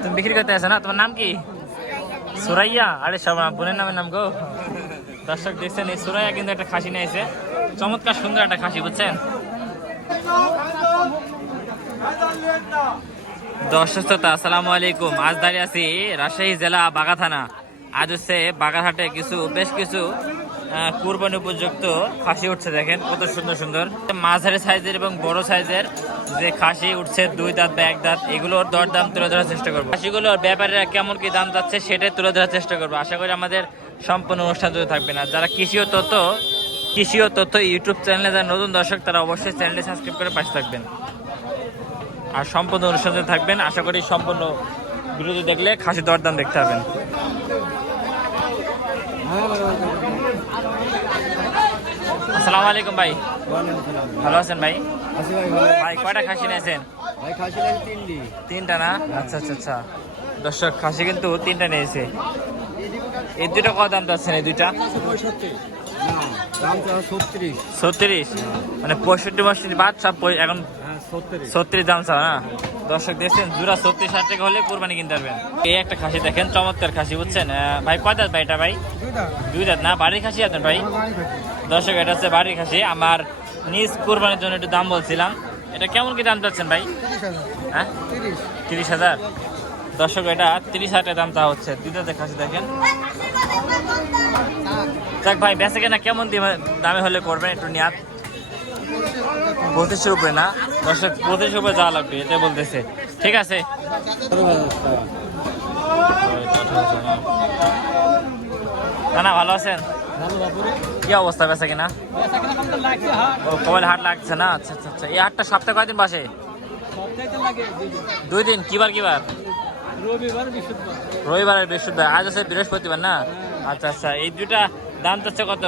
তুমি বিক্রি করতে আসো না? তোমার নাম কি? সুরাইয়া। আরে সব বোনের নামের নাম গো। দর্শক দেখছেন এই সুরাইয়া কিন্তু একটা খাসি নিয়েছে, চমৎকার সুন্দর একটা খাসি, বুঝছেন? দর্শক শ্রোতা আসসালামু আলাইকুম। আজ দাঁড়িয়ে আছি রাজশাহী জেলা বাগা থানা। আজ হচ্ছে বাগারহাটে বেশ কিছু কুরবানি উপযুক্ত খাসি উঠছে। দেখেন কত সুন্দর সুন্দর মাঝারি সাইজের এবং বড় সাইজের যে খাসি উঠছে, 2 দাঁত বা 1 দাঁত, এগুলোর দরদাম তুলে ধরার চেষ্টা করবো। খাসিগুলোর ব্যাপারীরা কেমন কি দাম যাচ্ছে সেটাই তুলে ধরার চেষ্টা করবো। আশা করি আমাদের সম্পূর্ণ অনুষ্ঠান জুড়ে থাকবেন। আর যারা কৃষি ও তথ্য ইউটিউব চ্যানেলে যারা নতুন দর্শক, তারা অবশ্যই চ্যানেলটি সাবস্ক্রাইব করে পাশে থাকবেন আর সম্পূর্ণ অনুষ্ঠান জুড়ে থাকবেন। আশা করি সম্পূর্ণ ভিডিওটি দেখলে খাসি দরদাম দেখতে পাবেন। আসসালামু আলাইকুম ভাই, ভালো আছেন ভাই? ভাই কয়টা খাসি নিয়েছেন? তিনটা না? আচ্ছা আচ্ছা আচ্ছা। দর্শক খাসি কিন্তু 3টা নিয়েছে। এই দুইটা কত দাম চাচ্ছেন? এই দুইটা 36, মানে 65 বাদ সব এখন 36 দাম চাও না? দর্শক দেখছেন জোড়া 36-60 টাকা হলে কোরবানি কিনতে পারবেন। এই একটা খাসি দেখেন, চমৎকার খাসি, বুঝছেন? ভাই কয় দাঁত ভাই এটা? ভাই 2 দাঁত না? বাড়ির খাসি আপনার ভাই? দর্শক এটা হচ্ছে বাড়ির খাসি। আমার নিজ কোরবানির জন্য একটু দাম বলছিলাম। এটা কেমন কি দাম চাচ্ছেন ভাই? হ্যাঁ 30,000। দর্শক এটা 30,000 টাকা দাম চা হচ্ছে। 2 দাঁতের খাসি দেখেন। যাক ভাই, বেচে কেনা কেমন দামে হলে করবেন একটু নিয়াত? 25-এর উপরে না? দর্শক 25-এর উপরে যাওয়া লাগবে এটা বলতেছে। ঠিক আছে। না ভালো আছেন? কি অবস্থা বেচা কিনা? ও কবে হাট লাগছে না? আচ্ছা আচ্ছা আচ্ছা। এই হাটটা সপ্তাহে কয়দিন বসে? 2 দিন। কিবার? রবিবার আর বৃহস্পতিবার। আজ আছে বৃহস্পতিবার না? আচ্ছা আচ্ছা। এই দুটা দাম চাচ্ছে কত?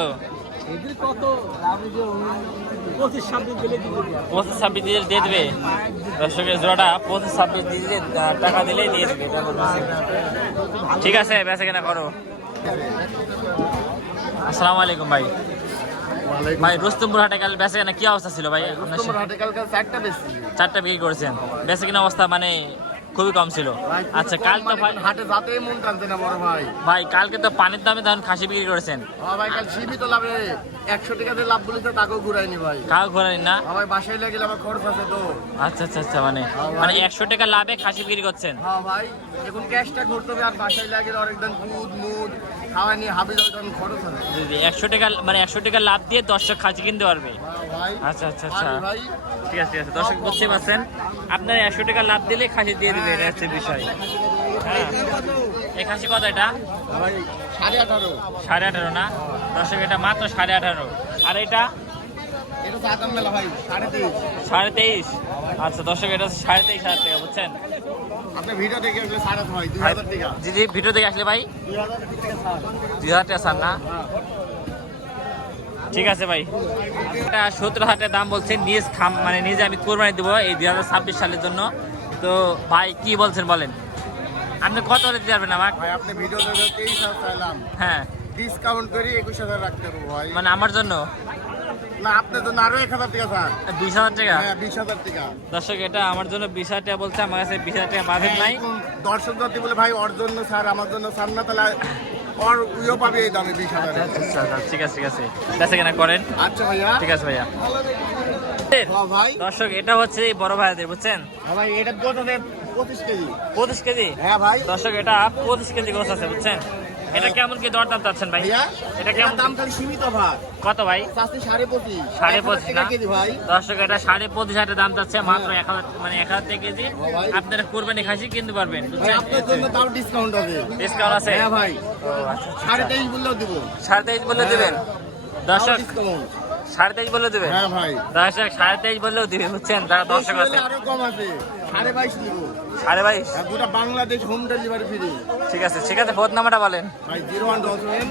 25-26 দিয়ে দেবে। দর্শকের জোড়াটা 25-26 দিয়ে টাকা দিলেই দিয়ে দেবে। ঠিক আছে, বেচা কেনা করো। আসসালামু আলাইকুম ভাই। ভাই রুস্তমপুর হাটে কাল বেচা কেনা কি অবস্থা ছিল ভাই? 4টা বিক্রি করেছেন। বেচা কেনা অবস্থা মানে খুবই কম ছিল। আচ্ছা, কাল তো হাটে যাতেই মন টানছে না বড় ভাই। ভাই কালকে তো পানির দামে তখন খাসি বিক্রি করেছেন। ভাই কাল সীমিত লাভে 100 টাকা দিয়ে লাভ বলেছে, তাকেও ঘুরাইনি ভাই। কাউ ঘোরানি না? ভাই বাসায় লেগে আমার খরচ আছে তো। আচ্ছা আচ্ছা আচ্ছা। মানে 100 টাকা লাভে খাসি বিক্রি করছেন? হ্যাঁ ভাই, এখন ক্যাশটা ঘুরতে হবে আর বাসায় লাগে অনেকদিন মুদ খাওয়া নিয়ে হাবি যখন খরচ আছে। 100 টাকা মানে 100 টাকা লাভ দিয়ে দর্শক খাসি কিনতে পারবে। ভাই আচ্ছা আচ্ছা আচ্ছা। ভাই ঠিক আছে ঠিক আছে। দর্শক বুঝতে পারছেন, আপনার 100 টাকা লাভ দিলে খাসি দিয়ে দিবে, এটা হচ্ছে বিষয়। হ্যাঁ, এই খাসি কত এটা? ভাই 18.5। 18.5 না? দর্শক এটা মাত্র 18.5। আর এটা? এটা তো আদাম মেলা ভাই 23.5। 23.5। আচ্ছা দর্শক এটা 23,500 টাকা, বুঝছেন? আপনি ভিডিও দেখে আসলে 2000 টাকা। জি জি, ভিডিও দেখে আসলে ভাই 2000 টাকা ছাড় না? ঠিক আছে ভাই। এটা 17,000 দাম বলছেন। মানে নিজে আমি কোরবানি দেবো এই 2026 সালের জন্য। তো ভাই কি বলছেন বলেন, আপনি কত হলে দিতে পারবেন আমাকে? ভাই আপনি ভিডিও দেখে 23,000 চাইলাম, হ্যাঁ ডিসকাউন্ট করে 21,000 রাখতে পারবো ভাই। মানে আমার জন্য না, আপনার জন্য আরো 1,000 টাকা স্যার। 20,000 টাকা? হ্যাঁ 20,000 টাকা। দর্শক এটা আমার জন্য 20,000 টাকা বলছে, আমার কাছে 20,000 টাকা বাজেট নাই। দর্শক জাতি বলে ভাই ওর জন্য স্যার, আমার জন্য স্যার না, তাহলে ওর উইও পাবে এই দামে 20,000। আচ্ছা আচ্ছা ঠিক আছে ঠিক আছে, বেচা কেনা করেন। আচ্ছা ভাইয়া, ঠিক আছে ভাইয়া। ভাই দর্শক এটা হচ্ছে এই বড় ভাইদের, বুঝছেন? ভাই এটা কত দেন? 25 কেজি। 25 কেজি? হ্যাঁ ভাই। দর্শক এটা 25 কেজি গোছ আছে, বুঝছেন? এটা কেমন কি দরদাম চাচ্ছেন ভাই? এটা কেমন দাম? খালি সীমিত ভাই। কত ভাই? 25.5। 25.5 না? কেজি ভাই। দর্শক এটা 25,500 দাম চাচ্ছে, মাত্র 1,000 মানে 1,000 টাকা কেজি। আপনারা কোরবানি খাসি কিনতে পারবেন, বুঝছেন? আপনার জন্য তাও ডিসকাউন্ট আছে। ডিসকাউন্ট আছে? হ্যাঁ ভাই, ও আচ্ছা 23.5 বললেও দিব। 23.5 বললে দিবেন? দর্শক ডিসকাউন্ট 23.5 বললে দিবেন? হ্যাঁ ভাই। দর্শক 23.5 বললেও দিবে, বুঝছেন? যারা দর্শক আছে আরো কম আছে, 22.5 দিব। 22.5? গোটা বাংলাদেশ হোম ডেলিভারি ফ্রি। ঠিক আছে ঠিক আছে। ফোন নাম্বারটা বলেন। ভাই 0111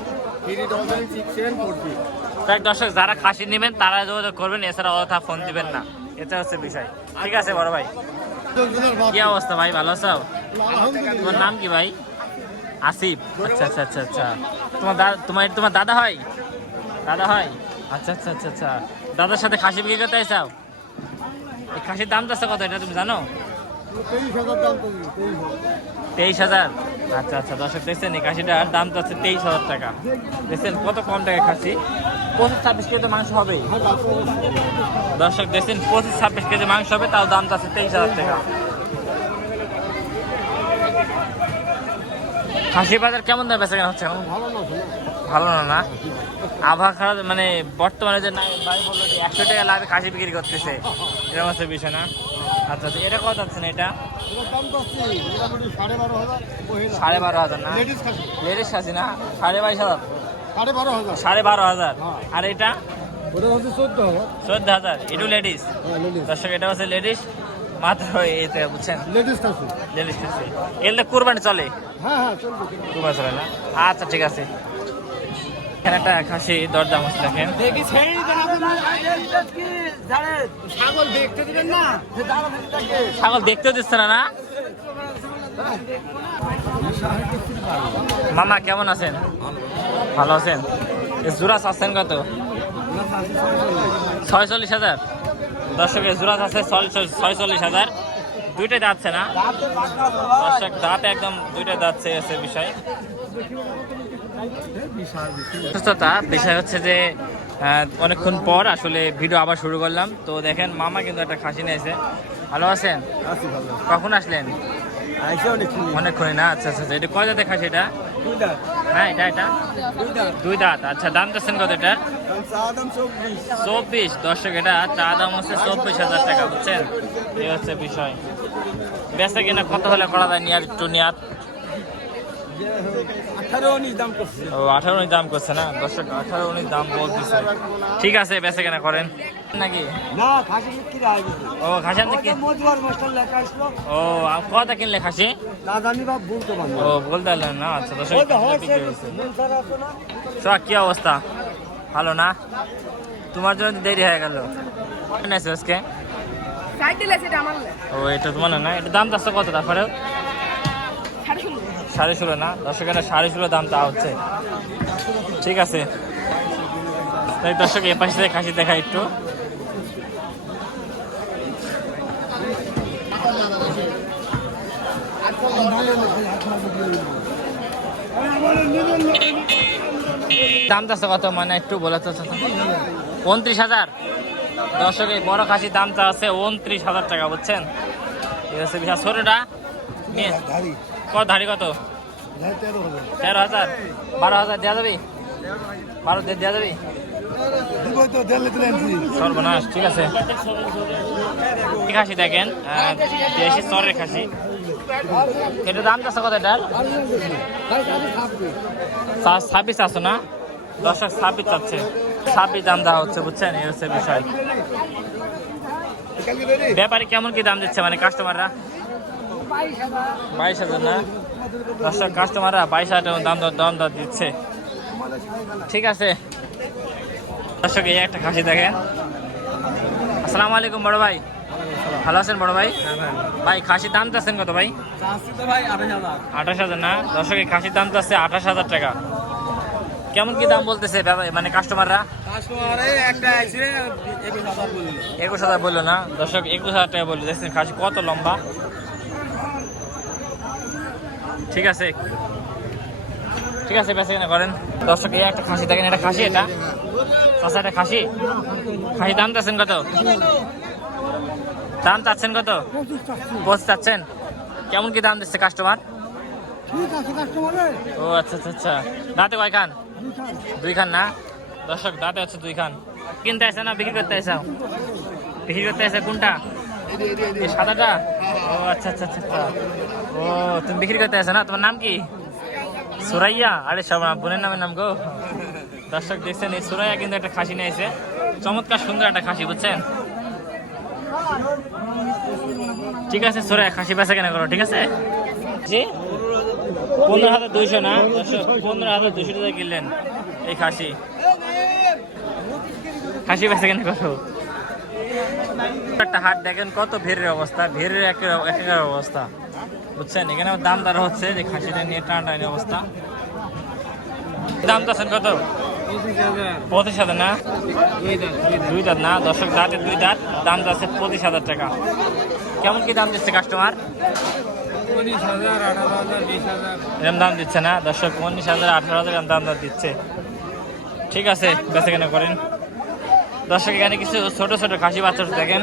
36743। দেখ দর্শক, যারা খাসি নেবেন তারা যোগাযোগ করবেন, এছাড়া অযথা ফোন দিবেন না, এটা হচ্ছে বিষয়। ঠিক আছে বড় ভাই। কি অবস্থা ভাই, ভালো আছো? তোমার নাম কি ভাই? আসিফ। আচ্ছা আচ্ছা আচ্ছা আচ্ছা। তোমার দাদা হয়? দাদা হয়? আচ্ছা আচ্ছা আচ্ছা আচ্ছা। দাদার সাথে খাসি বিক্রি করতে চাও? এই খাসির দাম চাচ্ছে কত এটা তুমি জানো? 23,000। আচ্ছা আচ্ছা, দর্শক দেখছেন এই খাসিটার দাম তো হচ্ছে 23,000 টাকা। দেখছেন কত কম টাকায় খাসি। 25-26 কেজি মাংস হবে দর্শক, দেখছেন 25-26 কেজি মাংস হবে, তাও দাম তো আছে 23,000 টাকা। খাসি বাজার কেমন দাম বেচা কেনা হচ্ছে এখন? ভালো না না, আবহাওয়া খারাপ, মানে বর্তমানে যে নাই ভাই বললো যে 100 টাকা লাভে খাসি বিক্রি করতেছে, এরকম হচ্ছে বিষয় না। আচ্ছা আচ্ছা, এটা কত যাচ্ছে না? এটা 12,500 না, লেডিস খাসি না, 22,500, 12,500। আর এটা 14,000, এটু লেডিস। দর্শক এটা হচ্ছে লেডিস মাত্র, এতে বুঝছেন লেডিস খাসি। এলে কুরবানি চলে? কুরবানি চলে না। আচ্ছা ঠিক আছে, এখানে একটা খাসি দরদাম হচ্ছে দেখেন। ছাগল দেখতেও দিচ্ছে না না। মামা কেমন আছেন? ভালো আছেন? জোড়া চাচ্ছেন কত? 46,000। দর্শকের জোড়া আছে 46,000। দুইটাই যাচ্ছে না দর্শক, দাঁত একদম দুইটা যাচ্ছে এসে বিষয়। সুস্থতা বিষয় হচ্ছে যে অনেকক্ষণ পর আসলে ভিডিও আবার শুরু করলাম। তো দেখেন মামা কিন্তু একটা খাসি নিয়েছে। ভালো আছেন? কখন আসলেন? অনেকক্ষণই না। আচ্ছা আচ্ছা, এটা কয় দাঁতে খাসি এটা? হ্যাঁ এটা 2 দাঁত। আচ্ছা, দাম চাচ্ছেন কত এটা? 24। দর্শক এটা চা দাম হচ্ছে 24,000 টাকা, বুঝছেন? এই হচ্ছে বিষয়। বেচা কিনা কত হলে করা যায়? নিয়ার একটু নিয়ার 18-19 দাম করছে। ও 18-19 দাম করছে না দর্শক, 18-19 দাম বলতেছে। ঠিক আছে, বেচা কেনা করেন নাকি? না, খাসি বিক্রি হয়ে গেছে। ও খাসি আপনি কি? মজুয়ার মাস্টার লেখা আসলো। ও কত কিনলে খাসি? না জানি বা বলতে পারবো। ও বলতে পারলেন না। আচ্ছা দর্শক, কি অবস্থা? ভালো না? তোমার জন্য দেরি হয়ে গেল আজকে। ও এটা তোমার না, এটা দাম চাচ্ছে কত? তারপরে 16.5 না দর্শক, এটা 16.5 দাম তা হচ্ছে। ঠিক আছে, তাই দর্শক এ পাশে খাসি দেখা একটু। দাম চাচ্ছে কত, মানে একটু বলে তো? 29,000। দর্শক এই বড় খাসির দাম চা আছে 29,000 টাকা, বুঝছেন? ঠিক আছে, বিশাল ছোটটা কত? ধাড়ি কত? 13,000। 12,000 দেওয়া যাবে? 12 দেওয়া যাবে? সর্বনাশ। ঠিক আছে, খাসি দেখেন, দেশি চরের খাসি। এটা দাম চাচ্ছে কত? এটার 26 আছে না দর্শক? 26 চাচ্ছে, 26 দাম দেওয়া হচ্ছে, বুঝছেন? এই হচ্ছে বিষয়। ব্যাপারী কেমন কি দাম দিচ্ছে, মানে কাস্টমাররা? 22,000 না দর্শক, কাস্টমাররা 22,000 দাম দিচ্ছে। ঠিক আছে দর্শক, এই একটা খাসি দেখেন। আসসালামু আলাইকুম বড় ভাই, ভালো আছেন বড় ভাই? ভাই খাসির দাম চাচ্ছেন কত ভাই? 28,000 না দর্শক, এই খাসির দাম চাচ্ছে 28,000 টাকা। কেমন কি দাম বলতেছে মানে কাস্টমাররা? 21,000 বললো না দর্শক, 21,000 টাকা বললো। দেখছেন খাসি কত লম্বা। ঠিক আছে ঠিক আছে, বেঁচে কেনা করেন দর্শক। এই একটা খাসি দেখেন, এটা খাসি, এটা চাষা, এটা খাসি। খাসি দাম চাচ্ছেন কত? দাম চাচ্ছেন কত? 25 চাচ্ছেন। কেমন কি দাম দিচ্ছে কাস্টমার? ও আচ্ছা আচ্ছা আচ্ছা, দাঁতে কয় খান? 2 খান না দর্শক, দাঁতে হচ্ছে 2 খান। কিনতে আসে না বিক্রি করতে আসে? বিক্রি করতে আসে কোনটা? এই সাদাটা? ও আচ্ছা আচ্ছা আচ্ছা, ও তুমি বিক্রি করতে আসে না? তোমার নাম কি? সুরাইয়া? আরে সব বোনের নামের নাম গো। দর্শক দেখছেন, এই সুরাইয়া কিন্তু একটা খাসি নিয়েছে, চমৎকার সুন্দর একটা খাসি, বুঝছেন? ঠিক আছে সুরাইয়া, খাসি বেচা কেনা করো। ঠিক আছে জি, 15,200 না দর্শক, 15,200 টাকা কিনলেন এই খাসি। খাসি বেচা কেনা করো। একটা হাট দেখেন কত ভিড়ের অবস্থা, ভিড়ের একের অবস্থা, বুঝছেন? এখানে দাম দর হচ্ছে যে খাসিটা নিয়ে টানাটানি অবস্থা। দাম চাচ্ছেন কত? 25,000 না 2 দাঁত না দর্শক, দাঁতের 2 দাঁত, দাম যাচ্ছে 25,000 টাকা। কেমন কি দাম দিচ্ছে কাস্টমার? এরকম দাম দিচ্ছে না দর্শক, 19,000 18,000 এরকম দাম দিচ্ছে। ঠিক আছে, বেচা কেনা করেন। দর্শক এখানে কিছু ছোট ছোট খাসি বাচ্চা দেখেন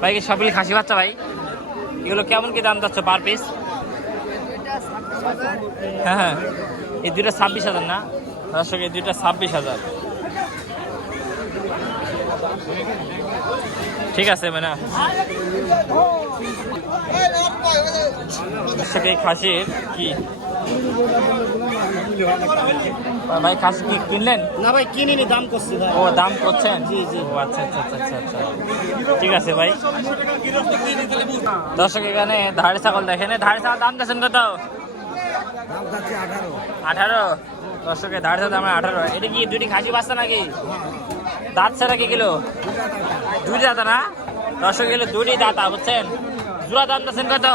ভাই, কি সবগুলি খাসি বাচ্চা ভাই? এগুলো কেমন কি দাম যাচ্ছে পার পিস? হ্যাঁ হ্যাঁ, এই দুইটা 26,000 না দর্শক? এই দুইটা 26,000। ঠিক আছে মানে এই খাসির কি ভাই, খাসি কি কিনলেন? না ভাই কিনিনি, দাম করছি ভাই। ও দাম করছেন? জি জি, ও আচ্ছা আচ্ছা আচ্ছা আচ্ছা আচ্ছা, ঠিক আছে ভাই। দর্শক এখানে ধাড়ি ছাগল দেখেন, ধাড়ি ছাগল দাম দিচ্ছেন কত? দাম যাচ্ছে 18। 18? দর্শকের ধাড়ি ছাগল দাম 18। এটা কি দুটি খাসি বাচ্চা নাকি? দাঁত ছাড়া কি কিলো? দুই দাঁতা না দর্শক, এগুলো দুটি দাঁতা বুঝছেন। জোড়া দাম দিচ্ছেন কত?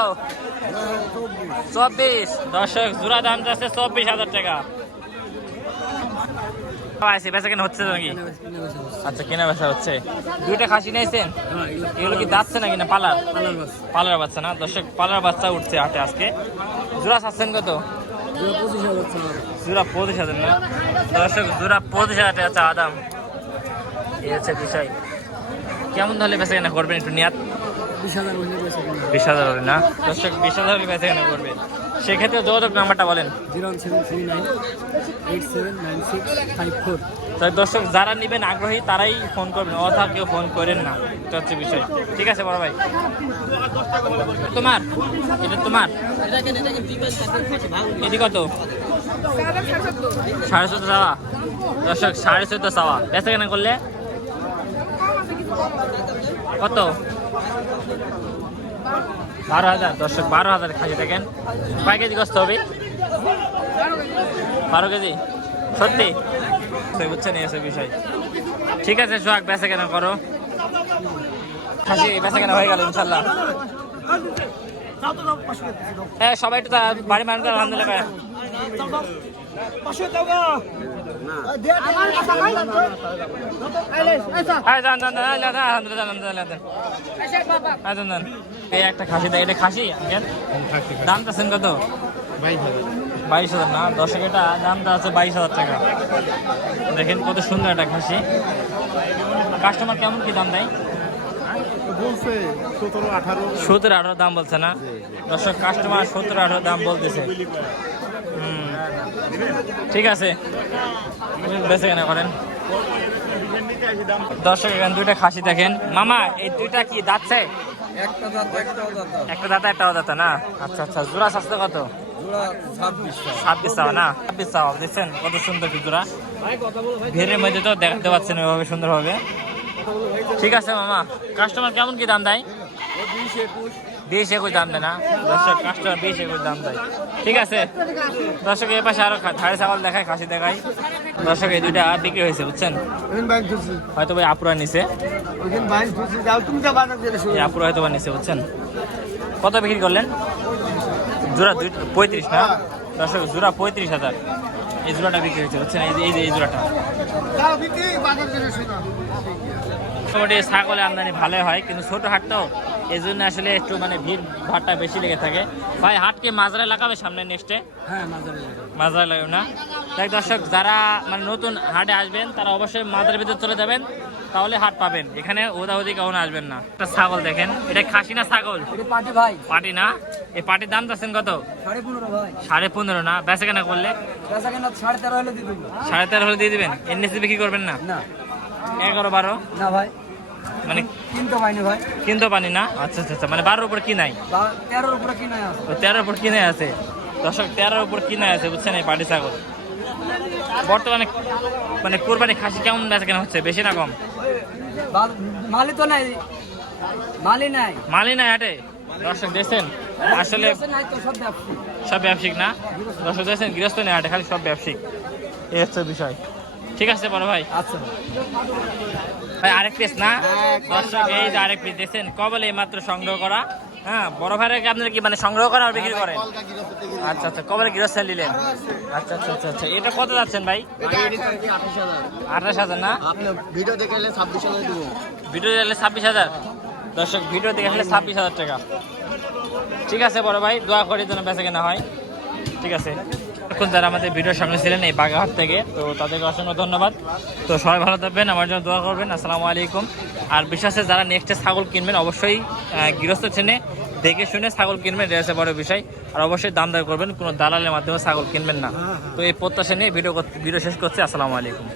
24। দর্শক জোড়া দাম যাচ্ছে 24,000 টাকা। বেচা কেনা হচ্ছে নাকি? আচ্ছা, কেনা বেচা হচ্ছে। দুইটা খাসি নিয়েছেন? এগুলো কি দাচ্ছে নাকি না পালার? পালার বাচ্চা না দর্শক, পালার বাচ্চা উঠছে হাটে আজকে। জোড়া চাচ্ছেন কত? জোড়া 25,000 না দর্শক, জোড়া 25,000 টাকা চা দাম। এই হচ্ছে বিষয়। কেমন ধরলে বেচা কেনা করবেন একটু নিয়াত? 20,000 হলে না দর্শক, 20,000 হলে বেচা কেনা করবে। সেক্ষেত্রে যোগাযোগ নাম্বারটা বলেন। 01739879654। তাই দর্শক যারা নেবেন আগ্রহী তারাই ফোন করবেন, অথবা কেউ ফোন করেন না, এটা হচ্ছে বিষয়। ঠিক আছে বড় ভাই, তোমার এটা তোমার এটি কত? 14.5 চাওয়া দর্শক, 14.5 চাওয়া। বেচা কেনা করলে কত? 12,000 দর্শক, 12,000 খাসি দেখেন। কয় কেজি কষ্ট হবে? 12 কেজি সত্যি? বুঝছেন, এই হচ্ছে বিষয়। ঠিক আছে সোহাগ, বেচা কেনা করো। খাসি বেচা কেনা হয়ে গেল ইনশাল্লাহ। হ্যাঁ, সবাই একটু বাড়ি মানুষ আলহামদুলিল্লাহ। এই একটা খাসি দেয়, এটা খাসি দাম চাচ্ছেন কত? 22,000 না দর্শক, এটা দামটা আছে 22,000 টাকা। দেখেন কত সুন্দর একটা খাসি। কাস্টমার কেমন কি দাম দেয়? 17-18 দাম বলছে না দর্শক, কাস্টমার 17-18 দাম বলতেছে। ঠিক আছে, বেচে কেনা করেন। দর্শক এখানে দুইটা খাসি দেখেন। মামা এই দুইটা কি দাঁতছে? একটা দাঁতা একটাও দাঁতা না? আচ্ছা আচ্ছা, জোড়া স্বাস্থ্য কত? 26 চাওয়া না? 26 চাওয়া দেখছেন কত সুন্দর কি জোড়া। ভিড়ের মধ্যে তো দেখাতে পাচ্ছেন ওইভাবে সুন্দরভাবে। ঠিক আছে মামা, কাস্টমার কেমন কি দাম দেয়? 20-21 দাম দেয় না দর্শক, কাস্টমার 20-21 দাম দেয়। ঠিক আছে দর্শক, এর পাশে আরো ধাড়ি ছাগল দেখায়, খাসি দেখায়। দর্শক এই দুইটা বিক্রি হয়েছে বুঝছেন, হয়তো ভাই আপুরা নিছে, আপুরা হয়তো বা নিছে বুঝছেন। কত বিক্রি করলেন? জোড়া 35 না দর্শক, জোড়া 35,000 এই জোড়াটা বিক্রি হয়েছে বুঝছেন। এই জোড়াটা মোটামুটি ছাগলের আমদানি ভালোই হয়, কিন্তু ছোট হাট তো এই জন্য আসলে একটু মানে ভিড় ভাড়টা বেশি লেগে থাকে। ভাই হাটকে মাজারে লাগাবে সামনে নেক্সটে? হ্যাঁ, মাজারে লাগাবে না? তাই দর্শক যারা মানে নতুন হাটে আসবেন তারা অবশ্যই মাজারের ভিতরে চলে যাবেন, তাহলে হাট পাবেন। এখানে ওদাওদি কখনো আসবেন না। একটা ছাগল দেখেন, এটা খাসি না ছাগল? পাটি না? এই পাটির দাম চাচ্ছেন কত? 15.5 না? বেচা কেনা করলে 13.5 হলে দিয়ে দিবেন? এর নিচে বিক্রি করবেন না? 11-12 না ভাই, মানে কিনতে পাইনি ভাই। কিনতে পানি না? আচ্ছা আচ্ছা, মানে 12-র উপর কি নাই? 13-র উপরে কিনা আছে। 13-র উপর কিনে আছে দর্শক, 13-র উপর কিনে আছে বুঝছেন এই পাটি ছাগল। বর্তমানে মানে কোরবানি খাসি কেমন বেচা কেনা হচ্ছে, বেশি না কম? মালি তো নাই, মালি নাই হাটে দর্শক দেখছেন, আসলে সব ব্যবসায়িক না দর্শক দেখছেন, গৃহস্থ নেই হাটে, খালি সব ব্যবসায়িক, এই হচ্ছে বিষয়। ঠিক আছে বড় ভাই। আচ্ছা ভাই আরেক পিস না দর্শক, এই যে আরেক পিস দেখছেন, কবলে মাত্র সংগ্রহ করা। হ্যাঁ, বড় ভাইরা কি আপনারা কি মানে সংগ্রহ করেন আর বিক্রি করেন? আচ্ছা আচ্ছা, কবলে গৃহস্থ নিলেন? আচ্ছা আচ্ছা আচ্ছা আচ্ছা, এটা কত যাচ্ছেন ভাই? 28,000 না? ভিডিও দেখে 26,000 দেবো। ভিডিও দেখলে 26,000 দর্শক, ভিডিও দেখে আসলে 26,000 টাকা। ঠিক আছে বড় ভাই, দোয়া করি যেন বেচা কেনা হয়। ঠিক আছে, এখন যারা আমাদের ভিডিওর সঙ্গে ছিলেন এই বাগাহাট থেকে, তো তাদেরকে অসংখ্য ধন্যবাদ। তো সবাই ভালো থাকবেন, আমার জন্য দোয়া করবেন। আসসালামু আলাইকুম। আর বিশ্বাসে যারা নেক্সটে ছাগল কিনবেন অবশ্যই গৃহস্থ চেনে দেখে শুনে ছাগল কিনবেন, এটা হচ্ছে বড় বিষয়। আর অবশ্যই দাম দর করবেন, কোনো দালালের মাধ্যমে ছাগল কিনবেন না। তো এই প্রত্যাশা নিয়ে ভিডিও শেষ করছি। আসসালামু আলাইকুম।